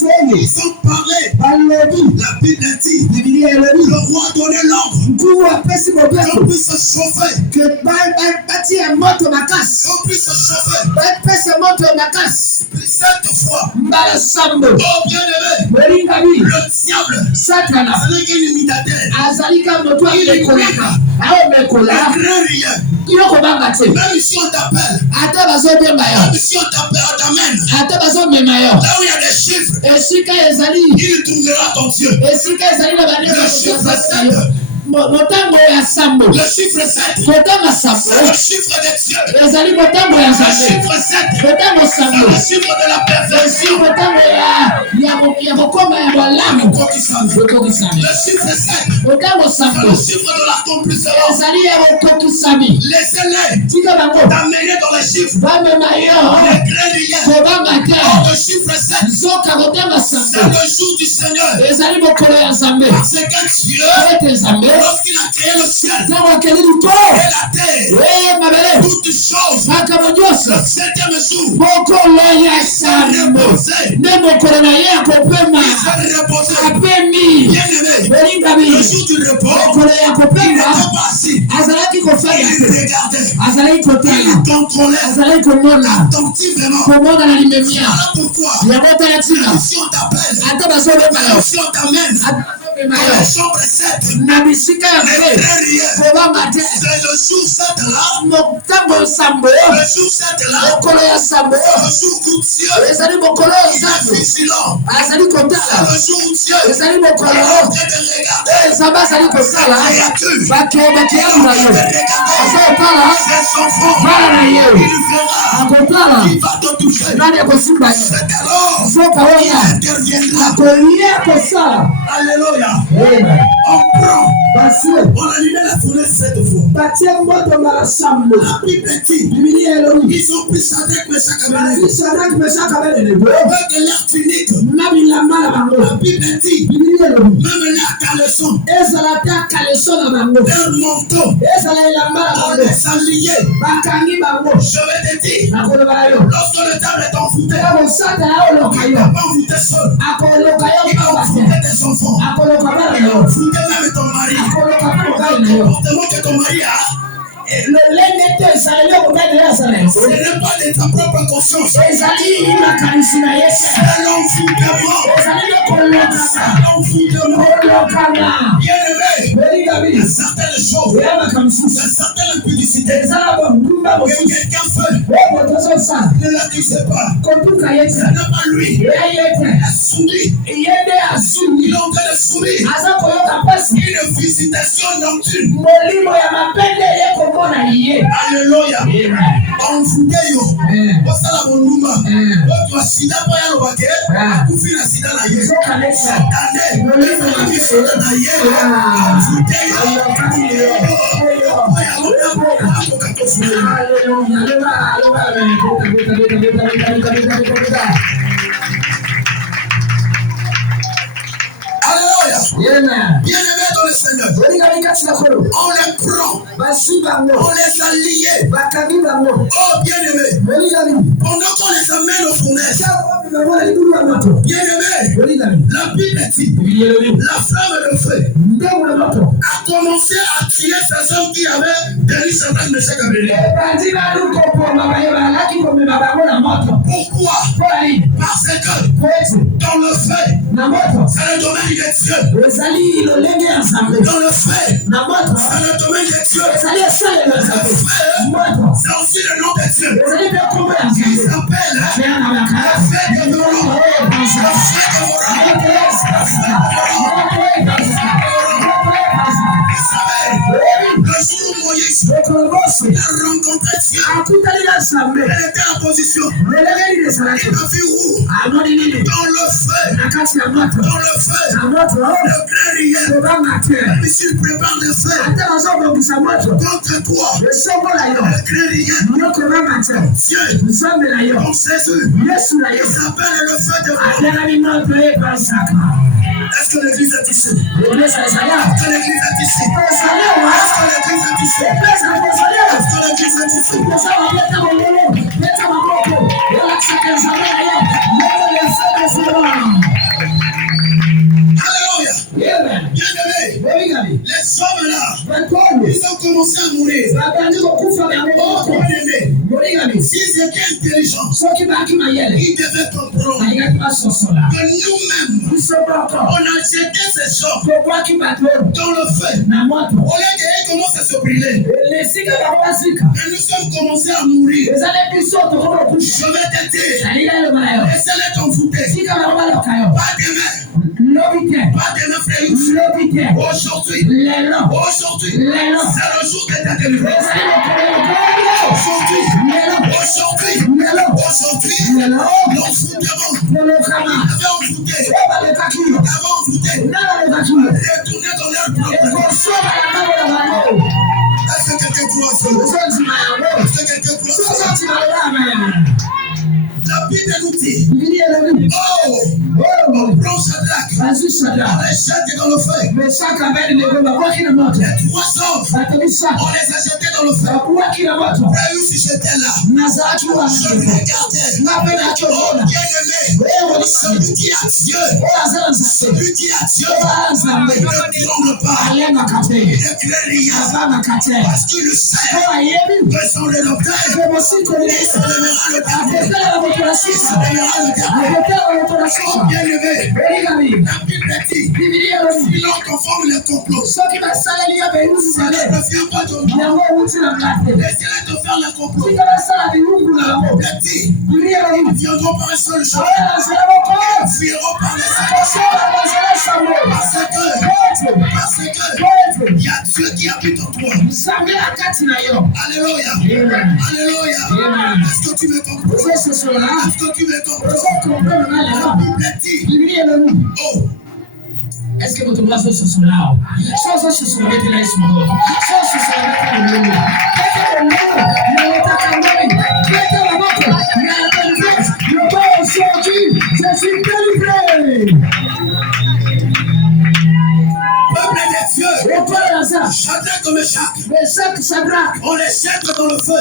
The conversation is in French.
Ils ont parlé. La Bible dit. Le roi donnait l'ordre. Qu'on puisse se chauffer. Qu'on puisse se chauffer. Cette fois. Oh bien-aimé. Le diable. C'est un imitateur. Il est colère. Même si on t'appelle. Même si on t'amène. Là où il y a des chiffres. Il trouvera ton Dieu. Le chiffre 7. Le chiffre 7. C'est le chiffre de Dieu. Le chiffre 7. C'est le chiffre de la perfection. Le chiffre 7. C'est le chiffre de l'accomplissement. Laissez-les t'amener dans les chiffres. Les crédiens. Le chiffre 7. C'est le jour du Seigneur. Parce que Dieu, lorsqu'il a créé le ciel et la terre, toutes choses, le 7e jour, il s'est reposé. Bien-aimé, le jour du repos, il n'était pas assis. Il regardait, il contrôlait attentivement. Voilà pourquoi, si on t'appelle, si on t'amène dans la chambre 7, c'est le jour 7 là. Le jour 7 là, c'est le jour où Dieu est vigilant. C'est le jour où Dieu est en train de regarder sa créature. Il est en train de regarder ses enfants. Il va te toucher. C'est alors qu'il interviendra. Alléluia. On prend. On allumait la fournaise 7 fois. La Bible dit, ils ont pris Shadrach, Meshach, Abednego. Avec leur tunique. La Bible dit, même leur caleçon. Leur manteau. On les a liés. Je vais te dire, lorsque le diable est envoûté, il ne va pas envoûter seul. Il va envoûter tes enfants. Il va envoûter même ton mari. Porte-moi que ton mari a. Ce n'est pas de ta propre conscience. C'est l'envoûtement. Bien-aimé, il y a certaines choses, il y a certaines impudicités que quelqu'un fait. Il ne l'accuse pas. Ce n'est pas lui. Il a soumis. Il est en train de soumis une visitation nocturne. Alléluia. On fout yo. On sala monuma. On doit sida pour y aller. On fait la sida là hier. Cette année, on est dans la mission là hier. On fout Alléluia. Bien-aimés dans le Seigneur. On les prend. On les a liés. Oh bien-aimés. Pendant qu'on les amène au fournaise. Bien-aimés. La Bible dit, la flamme de feu a commencé à tuer ces hommes qui avaient délié Shadrach, Meshach, Abednego. Pourquoi? Parce que dans le feu, c'est le domaine de Dieu. Dans le feu, c'est le domaine de Dieu. Le feu, c'est aussi le nom de Dieu. Il s'appelle le feu de Moran. Le feu de Vous savez, le jour où Moïse a rencontré Dieu, elle était en position. Il a vu où? Dans le feu. Dans le feu. Le grenier. Même s'il prépare le feu contre toi, le grenier. Dieu, on sait ce. Il s'appelle le feu de Dieu. Est-ce que l'église est ici? Est-ce que l'église est ici? Est-ce que l'église est ici? Est-ce que l'église est ici? commencé à mourir. Oh, bien-aimé. Si c'était intelligent, il devait comprendre que nous-mêmes, on a jeté ces gens dans le feu. Au lieu qu'ils commencent à se brûler, et nous sommes commencés à mourir. Je vais te dire, laissez-les t'envoûter. Pas demain. Pas demain, frère. Aujourd'hui, c'est le jour de ta délivrance. Aujourd'hui, l'envoûtement avait envoûté. Retourné dans leur propre. Est-ce que quelqu'un croit ça? Est-ce que quelqu'un croit ça? La Bible nous dit, on prend Shadrach, on les jette dans le feu. Les 3 hommes, on les a jetés dans le feu. Et si j'étais là, je regardais. Oh, bien-aimé, celui qui a Dieu, ne tremble pas, ne craint rien, parce qu'il le sait que son rédempteur, il se lèvera le dernier. Bien-aimé, la Bible dit, si l'on conforme les complots, ne viens pas de nous. Laissez-les te faire les complots. La Bible dit, ils viendront par un seul chemin, ils fuiront par les autres. Parce que il y a Dieu qui habite en toi. Alléluia. Alléluia. Est-ce que tu me comprends? Est-ce que tu me comprends? La Bible dit, oh, est-ce que votre voix se là? Só se mettre là, ils sont là. Só se mettre là. Je suis délivré. Peuple des dieux. Shadrach comme Meshach. On les jette dans le feu.